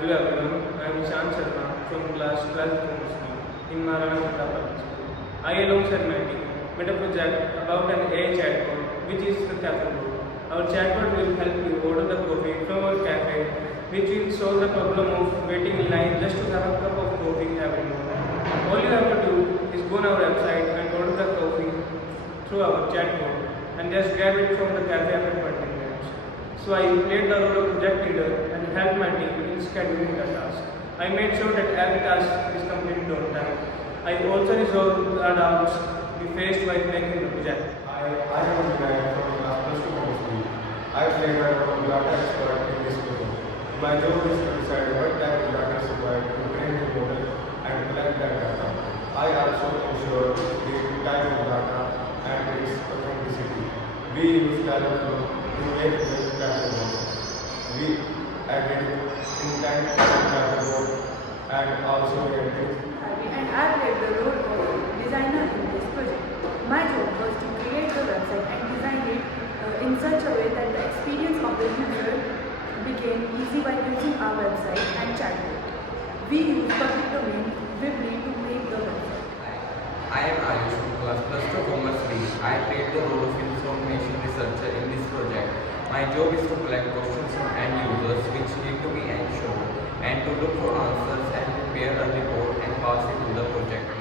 Hello everyone, I am Sushant from class 12th chemistry in Maharana Pratap. I alongside my team made a project about an AI chatbot which is the CafeBot. Our chatbot will help you order the coffee from our cafe, which will solve the problem of waiting in line just to have a cup of coffee every morning. All you have to do is go on our website and order the coffee through our chatbot and just grab it from the cafe after 20 minutes. So I played the role of project leader and helped my team in scheduling the task. I made sure that every task is completed on time. I also resolved the doubts we faced while making the project. I am Divya from class +2 chemistry. I played a role of data expert in this project. My job is to decide what type of data is required to train the model and collect that data. I also ensure the type of data and its authenticity. We use Dialogflow to make the CafeBot. We added intent to CafeBot and also added. And I played the role of designer in this project. My job was to create the website and design it in such a way that the experience of the user became easy by using our website and chatbot. We use public domain Weebly to make the website. I am Ayush from class +2 Commerce B. I played the role of information researcher in this project. My job is to collect questions from end users which need to be ensured and to look for answers and prepare a report and pass it to the project.